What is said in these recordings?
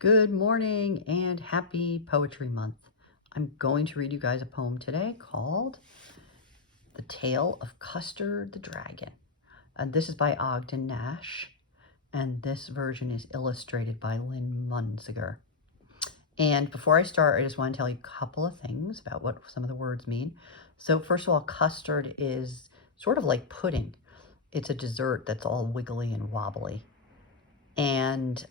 Good morning and happy Poetry Month. I'm going to read you guys a poem today called The Tale of Custard the Dragon. And this is by Ogden Nash, and this version is illustrated by Lynn Munziger. And before I start, I just want to tell you a couple of things about what some of the words mean. So first of all, custard is sort of like pudding. It's a dessert that's all wiggly and wobbly. And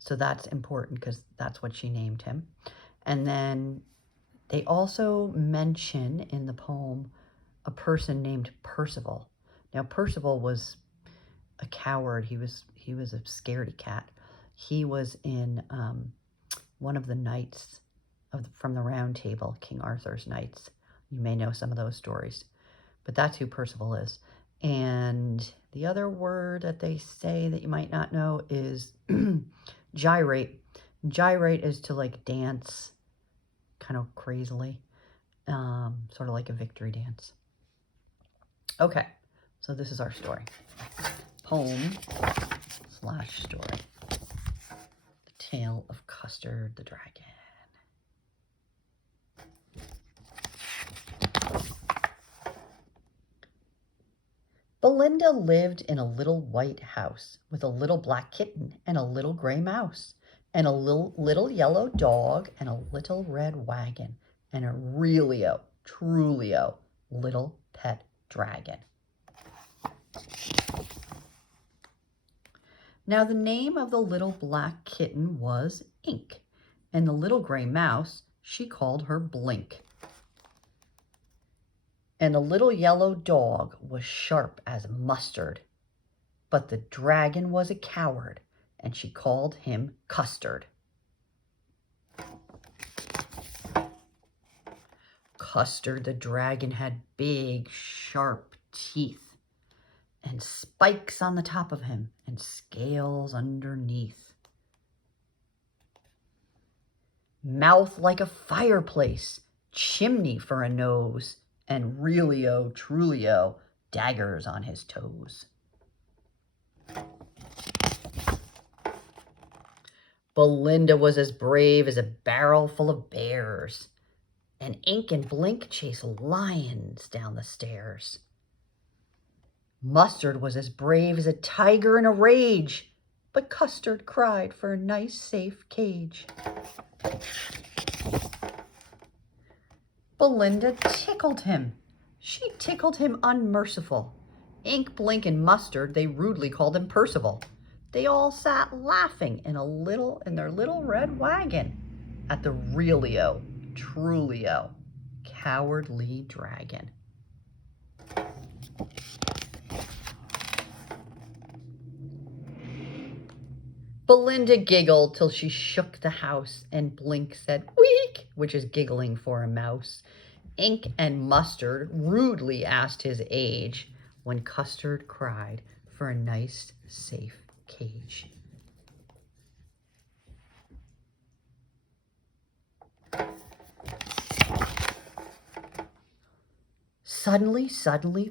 so that's important because that's what she named him. And then they also mention in the poem a person named Percival. Now, Percival was a coward. He was a scaredy cat. He was in one of the knights from the Round Table, King Arthur's knights. You may know some of those stories, but that's who Percival is. And the other word that they say that you might not know is gyrate. Gyrate is to like dance kind of crazily, sort of like a victory dance. Okay, so this is our story. Poem / story. The Tale of Custard the Dragon. Belinda lived in a little white house with a little black kitten and a little gray mouse and a little yellow dog and a little red wagon and a realio, trulio, little pet dragon. Now the name of the little black kitten was Ink, and the little gray mouse she called her Blink. And the little yellow dog was sharp as mustard, but the dragon was a coward, and she called him Custard. Custard the dragon had big, sharp teeth, and spikes on the top of him, and scales underneath. Mouth like a fireplace, chimney for a nose, and realio, trulio, daggers on his toes. Belinda was as brave as a barrel full of bears, and Ink and Blink chased lions down the stairs. Mustard was as brave as a tiger in a rage, but Custard cried for a nice, safe cage. Belinda tickled him. She tickled him unmerciful. Ink, Blink, and Mustard, they rudely called him Percival. They all sat laughing in their little red wagon at the realio, trulio, cowardly dragon. Belinda giggled till she shook the house, and Blink said, "Week," which is giggling for a mouse. Ink and Mustard rudely asked his age, when Custard cried for a nice, safe cage. Suddenly,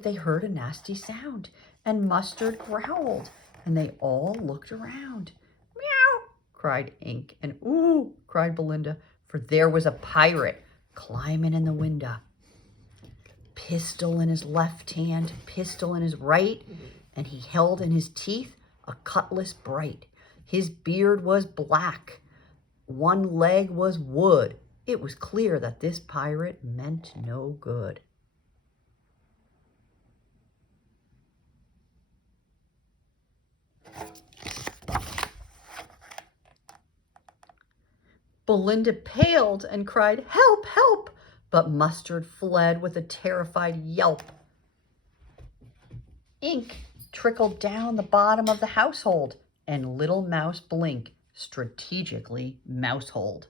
they heard a nasty sound, and Mustard growled, and they all looked around. "Meow," cried Ink, and "Ooh," cried Belinda, for there was a pirate climbing in the window. Pistol in his left hand, pistol in his right, and he held in his teeth a cutlass bright. His beard was black, one leg was wood. It was clear that this pirate meant no good. Belinda paled and cried, "Help, help!" But Mustard fled with a terrified yelp. Ink trickled down the bottom of the household, and little mouse Blink strategically mouseholed.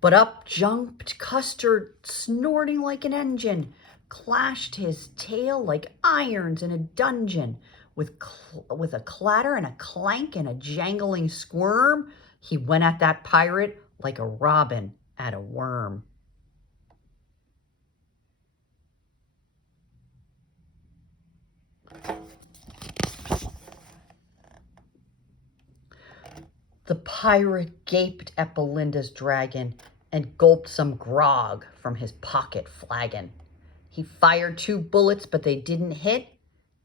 But up jumped Custard, snorting like an engine, clashed his tail like irons in a dungeon. With a clatter and a clank and a jangling squirm, he went at that pirate like a robin at a worm. pirate gaped at Belinda's dragon and gulped some grog from his pocket flagon. He fired 2 bullets, but they didn't hit,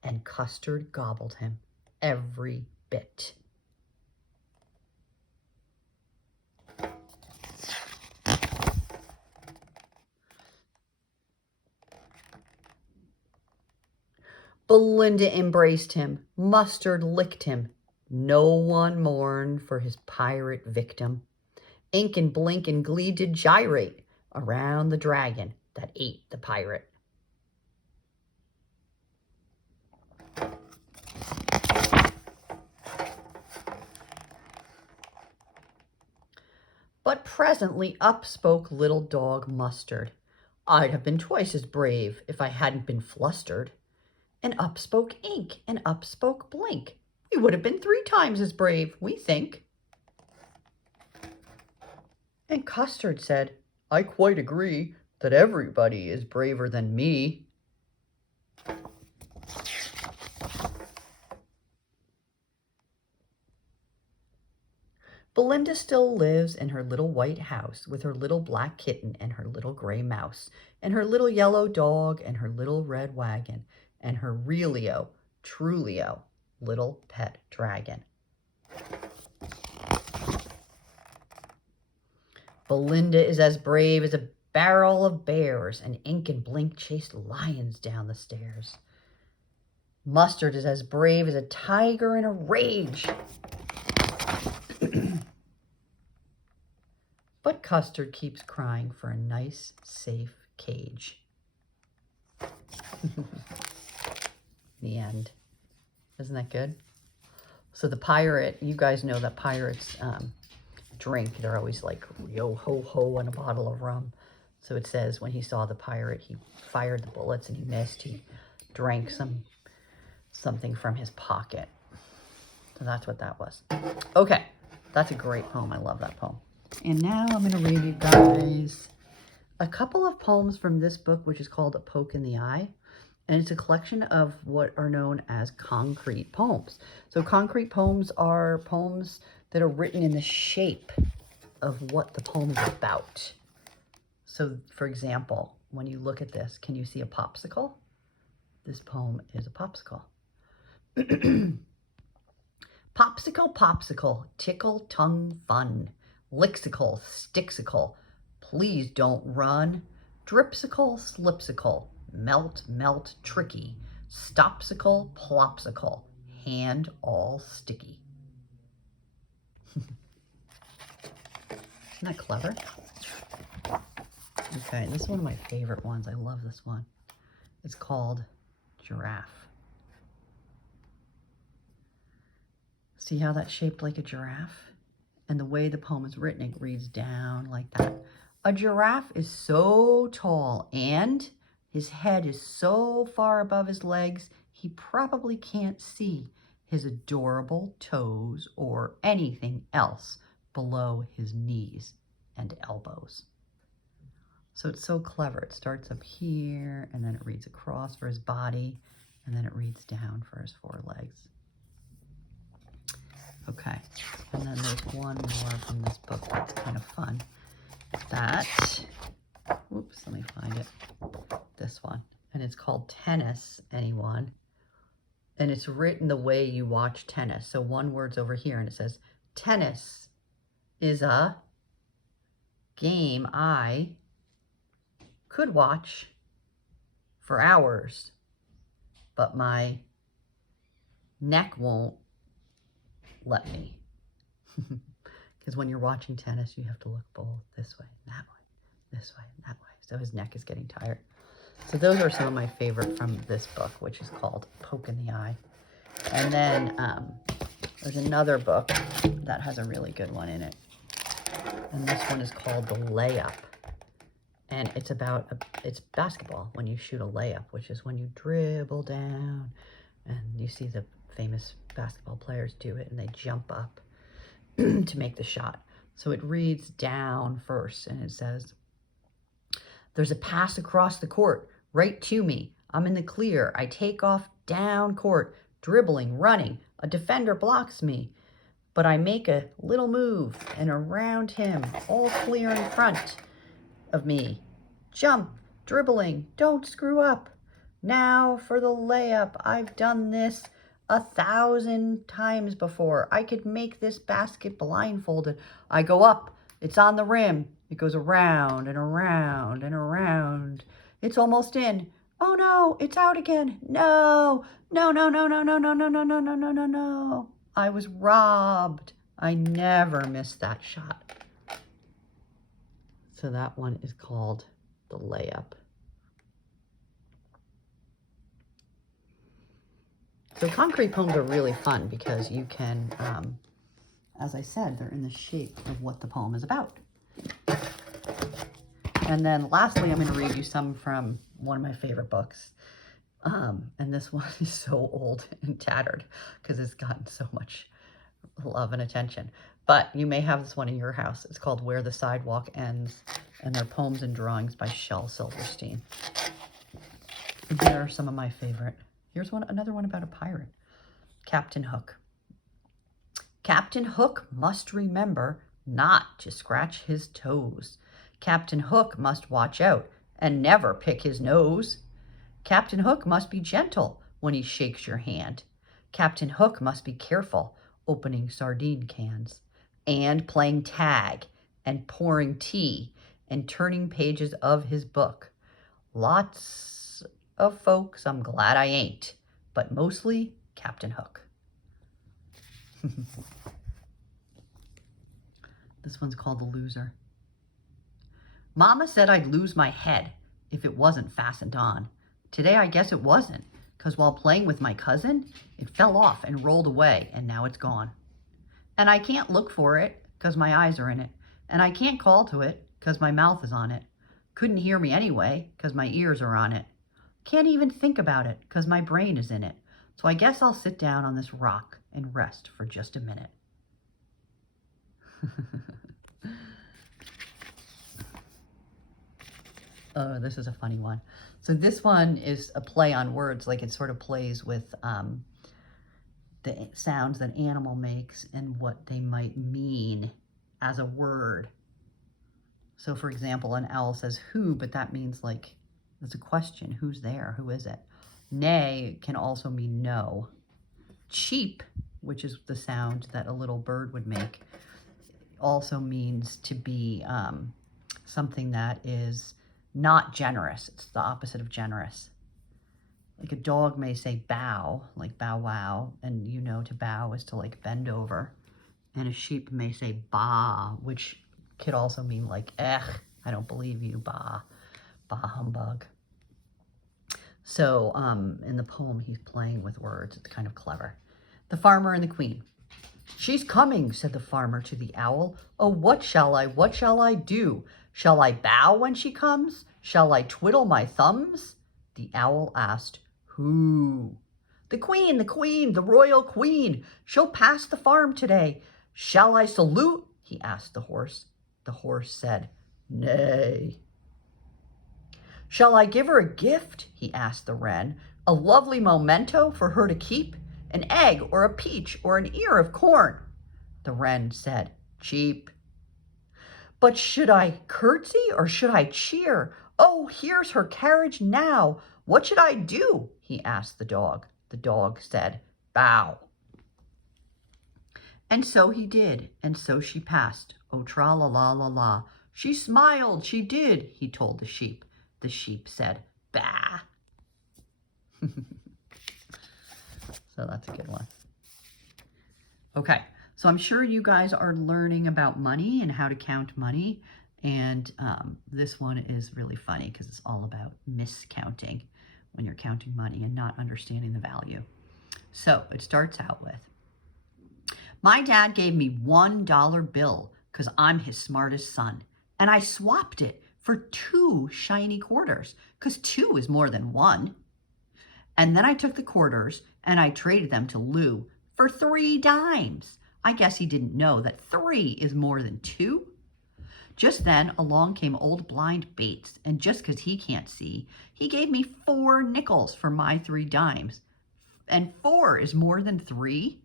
and Custard gobbled him every bit. Belinda embraced him. Mustard licked him. No one mourned for his pirate victim. Ink and Blink and Glee did gyrate around the dragon that ate the pirate. But presently up spoke little dog Mustard. I'd have been twice as brave if I hadn't been flustered. And up spoke Ink, and up spoke Blink. We would have been 3 times as brave, we think. And Custard said, I quite agree that everybody is braver than me. Belinda still lives in her little white house with her little black kitten and her little gray mouse and her little yellow dog and her little red wagon and her realio, trulio, little pet dragon. Belinda is as brave as a barrel of bears, and Ink and Blink chased lions down the stairs. Mustard is as brave as a tiger in a rage. But Custard keeps crying for a nice, safe cage. The end. Isn't that good? So the pirate, you guys know that pirates drink. They're always like, yo ho ho, and a bottle of rum. So it says when he saw the pirate, he fired the bullets and he missed. He drank something from his pocket. So that's what that was. Okay, that's a great poem. I love that poem. And now I'm going to read you guys a couple of poems from this book, which is called A Poke in the Eye. And it's a collection of what are known as concrete poems. So concrete poems are poems that are written in the shape of what the poem is about. So, for example, when you look at this, can you see a popsicle? This poem is a popsicle. Popsicle, popsicle, tickle, tongue, fun. Lixicle, stixicle, please don't run. Dripsicle, slipsicle, melt, melt, tricky. Stopsicle, plopsicle, hand all sticky. Isn't that clever? Okay, this is one of my favorite ones. I love this one. It's called Giraffe. See how that's shaped like a giraffe? And the way the poem is written, it reads down like that. A giraffe is so tall and his head is so far above his legs, he probably can't see his adorable toes or anything else below his knees and elbows. So it's so clever. It starts up here, and then it reads across for his body, and then it reads down for his forelegs. Okay, and then there's one more from this book that's kind of fun. Oops, let me find it. This one. And it's called Tennis, anyone. And it's written the way you watch tennis. So one word's over here, and it says, tennis is a game I could watch for hours, but my neck won't let me. Because when you're watching tennis, you have to look both this way, that way, this way, that way. So his neck is getting tired. So those are some of my favorite from this book, which is called Poke in the Eye. And then there's another book that has a really good one in it. And this one is called The Layup. And it's about, it's basketball, when you shoot a layup, which is when you dribble down. And you see the famous basketball players do it, and they jump up to make the shot. So it reads down first, and it says, there's a pass across the court, right to me. I'm in the clear. I take off down court, dribbling, running. A defender blocks me. but I make a little move and around him, all clear in front of me. Jump, dribbling, don't screw up. Now for the layup. I've done this 1,000 times before. I could make this basket blindfolded. I go up, it's on the rim. It goes around and around and around. It's almost in. Oh no, it's out again. No, no, no, no, no, no, no, no, no, no, no, no, no, no. I was robbed. I never missed that shot. So that one is called the layup. So concrete poems are really fun because you can, as I said, they're in the shape of what the poem is about. And then lastly, I'm going to read you some from one of my favorite books. And this one is so old and tattered because it's gotten so much love and attention. But you may have this one in your house. It's called Where the Sidewalk Ends, and they're poems and drawings by Shel Silverstein. And here are some of my favorite. Here's another one about a pirate. Captain Hook. Captain Hook must remember not to scratch his toes. Captain Hook must watch out and never pick his nose. Captain Hook must be gentle when he shakes your hand. Captain Hook must be careful opening sardine cans and playing tag and pouring tea and turning pages of his book. Lots of folks I'm glad I ain't, but mostly Captain Hook. This one's called The Loser. Mama said I'd lose my head if it wasn't fastened on. Today I guess it wasn't, because while playing with my cousin, it fell off and rolled away, and now it's gone. And I can't look for it, because my eyes are in it. And I can't call to it, because my mouth is on it. Couldn't hear me anyway, because my ears are on it. Can't even think about it, because my brain is in it. So I guess I'll sit down on this rock and rest for just a minute. Oh, this is a funny one. So this one is a play on words, like it sort of plays with the sounds that animal makes and what they might mean as a word. So for example, an owl says who, but that means like, it's a question, who's there, who is it? Nay can also mean no. Cheap, which is the sound that a little bird would make, also means to be something that is not generous. It's the opposite of generous. Like a dog may say bow, like bow wow, and you know to bow is to like bend over. And a sheep may say bah, which could also mean like, I don't believe you, bah, bah humbug. So in the poem, he's playing with words. It's kind of clever. The Farmer and the Queen. She's coming, said the farmer to the owl. Oh, what shall I do? Shall I bow when she comes? Shall I twiddle my thumbs? The owl asked, who? The queen, the royal queen. She'll pass the farm today. Shall I salute? He asked the horse. The horse said, nay. Shall I give her a gift? He asked the wren. A lovely memento for her to keep? An egg or a peach or an ear of corn? The wren said, cheap. But should I curtsy or should I cheer? Oh, here's her carriage now. What should I do? He asked the dog. The dog said, bow. And so he did, and so she passed. Oh, tra-la-la-la-la. She smiled, she did, he told the sheep. The sheep said, bah. So that's a good one. Okay, so I'm sure you guys are learning about money and how to count money. And this one is really funny because it's all about miscounting when you're counting money and not understanding the value. So it starts out with, my dad gave me $1 bill because I'm his smartest son. And I swapped it for 2 shiny quarters because 2 is more than 1. And then I took the quarters and I traded them to Lou for 3 dimes. I guess he didn't know that 3 is more than 2. Just then along came old blind Bates, and just because he can't see, he gave me 4 nickels for my 3 dimes. And 4 is more than 3.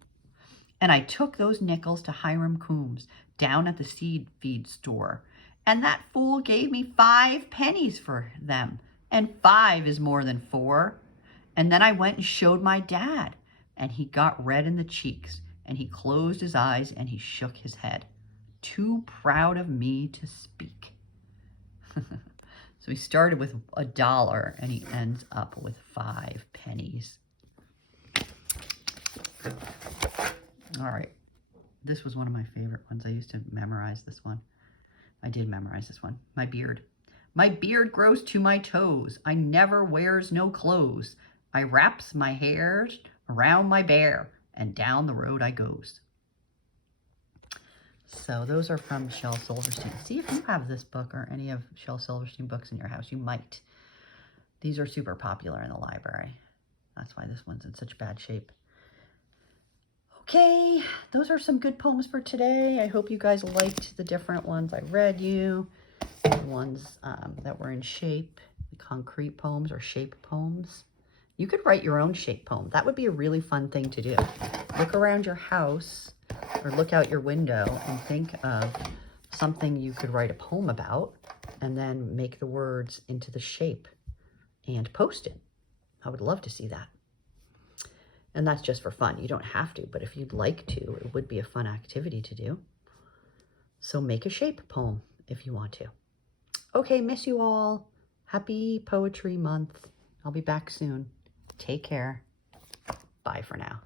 And I took those nickels to Hiram Coombs down at the seed feed store. And that fool gave me 5 pennies for them. And 5 is more than 4. And then I went and showed my dad. And he got red in the cheeks. And he closed his eyes and he shook his head. Too proud of me to speak. So he started with $1 and he ends up with 5 pennies. All right. This was one of my favorite ones. I used to memorize this one. I did memorize this one. My beard. My beard grows to my toes. I never wears no clothes. I wraps my hairs around my bear, and down the road I goes. So those are from Shel Silverstein. See if you have this book or any of Shel Silverstein books in your house. You might. These are super popular in the library. That's why this one's in such bad shape. Okay, those are some good poems for today. I hope you guys liked the different ones I read you. The ones that were in shape, the concrete poems or shape poems. You could write your own shape poem. That would be a really fun thing to do. Look around your house or look out your window and think of something you could write a poem about and then make the words into the shape and post it. I would love to see that. And that's just for fun. You don't have to, but if you'd like to, it would be a fun activity to do. So make a shape poem if you want to. Okay, miss you all. Happy Poetry Month. I'll be back soon. Take care. Bye for now.